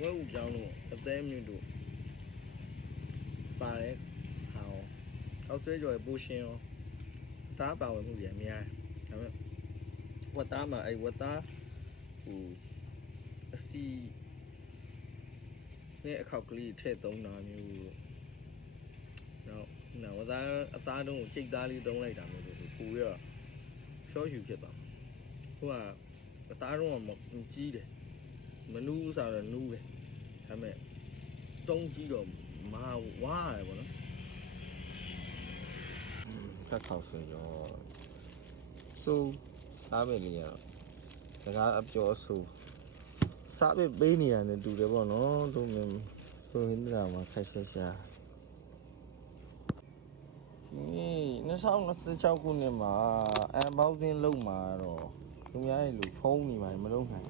ငွေဥကြောင်းတို့အသေးမြင့်တို့ပါတယ်ဟောအောက်ဆွဲကြော်ရဲ့ပိုရှင်ရောသားပါဝင်မှုတွေအများဒါပေမဲ့ဝတ်သားမှာအဲ့ဝတ်သားဟိုအစီနဲ့အခောက်ကလေးထည့်သုံးတာမျိုးနော်ဝတ်သားအသားတုံးကိုချိတ်သားလေးသုံးလိုက်တာမျိုးဆိုပူပြီးတော့ရှော့ယူဖြစ်သွားဟိုကအသားတုံးကမကြီးတယ်မနူးဆိုတော့နူးတယ်ဒါပေမဲ့တုံးကြီးတော့မဝါရတယ်ပေါ့နော်ခက်ခေါက်ဆိုရောစိုးစားမယ်လေရစကားအပြောဆိုစားပေးနေရတယ်တူတယ်ပေါ့နော်သူမင်းဆိုဟင်းတာမှာခက်ရှာရှာ2026ခုနှစ်မှာအန်ဘောက်တင်လုံးမှာတော့သူများရဲ့လူဖုံးနေပါမလုံးနိုင်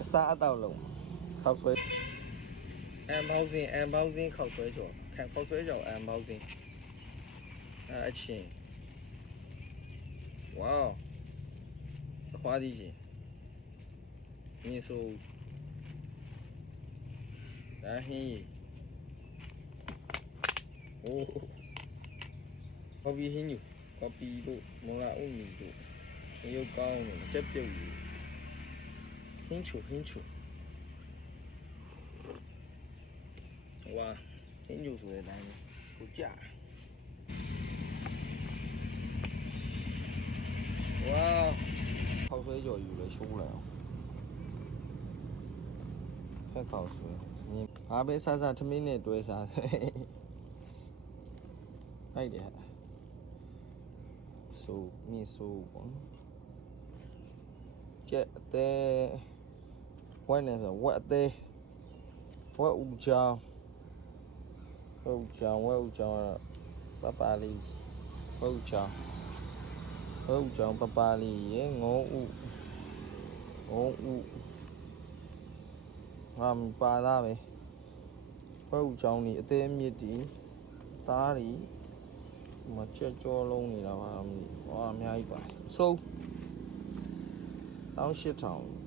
အစားအသောက်လုံးခောက်ဆွဲအန်ဘောက်တင်ခောက်ဆွဲကြော်ခောက်ဆွဲကြော်အန်ဘောက်တင်အချင်းဝေါအခွားကြီးချင်းမြင်ဆိုဒါဟင်းโอ้ကော်ပီဟင်းယူကော်ပီတို့မုံလာအုံမီတို့ရုပ်ကောင်းတယ်ကြက်ပြုတ်ယူဟင်းချူဝါဟင်းယူဆိုတဲ့အတိုင်းကိုကြာဝါခောက်ဆွဲကြော်ယူလဲရှိုးလိုက်အောင်ဖက်ခောက်ဆွဲအားပဲစားထမင်းနဲ့တွဲစားအဲ့ဒါဆိုမီဆိုပေါ့ကျက်တဲ့ဝိုင်းနေဆိုဝက်တဲ့ဝက်ဦးချောင်းပပလေးဝက်ဦးချောင်းပပလေးရေငုံဦးဟာပါသားပဲဝက်ဦးချောင်းนี่အသေးအမြစ်တီသားတွေမချက်ကြောလုံးနေတာပါဟောအများကြီးပါစိုး18000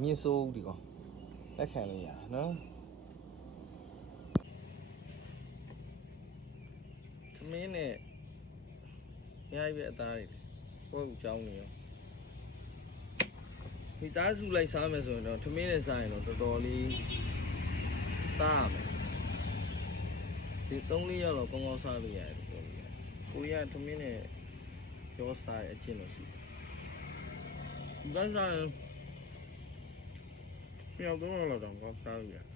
မြင့်စိုးဒီကောင်လက်ခံလို့ရနော်သမင်းနဲ့အများကြီးပဲအသားတွေဟုတ်ကြောင်းနေရောမိသားစုလိုက်စားမယ်ဆိုရင်တော့သမင်းနဲ့စားရင်တော့တော်တော်လေးစားရမယ်ဒီ3-4ရက်လောက်ကောင်းကောင်းစားလို့ရတယ်ပြောလို့ရတယ်ကိုရီးယားသမင်းနဲ့ရောစားအချင်းလို့ရှိဒီကစားရင်မြောက်တော့လောက်တော့ကောင်းစားလို့ရတယ်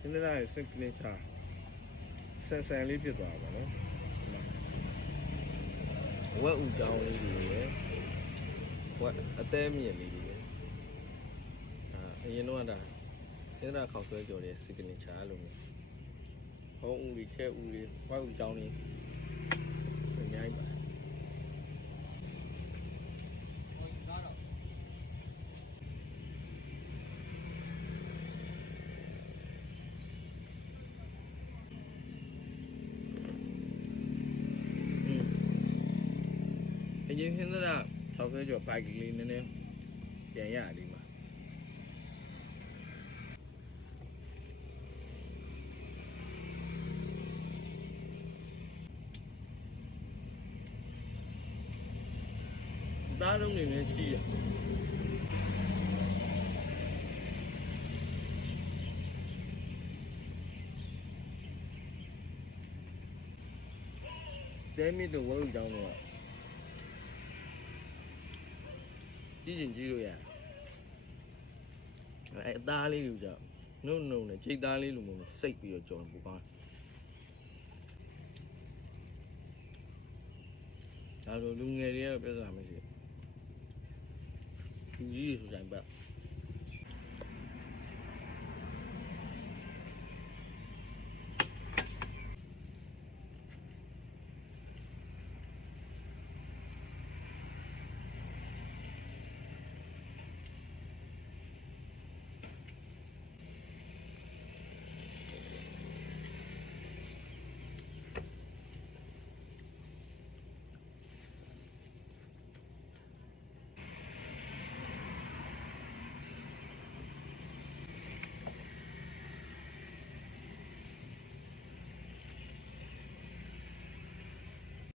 ဒီနေ့လည်းစိတ်ကလေးချဆန်လေးဖြစ်သွားပါတော့ဝက်ဥကြောင်းလေးတွေရယ်ဝက်အသေးမြင့်လေးတွေအရင်တော့ဒါစဉ်းစားခောက်ဆွဲကြော်တဲ့စိတ်ကနေချားလို့ဟောဦးလေးချဲဦးလေးဝက်ဦးကြောင်းလေးအများကြီးပါအရင်စဉ်းစားခောက်ဆွဲကြော်ပါကလေးနည်းနည်းပြန်ရလေးမှာသားလုံးနေနဲ့ကြည့်ရတဲမီတို့ဝေါ့ကြောင်းတော့ကြည့်လို့ရအသားလေးတွေကြောင့်နှုတ်နဲ့ချိတ်သားလေးလိုမျိုးစိတ်ပြီးတော့ကြော်ပူကောင်းဒါလိုလူငယ်တွေကပြဿနာမရှိဘူးလူကြီးတွေဆိုကြိုင်ပတ်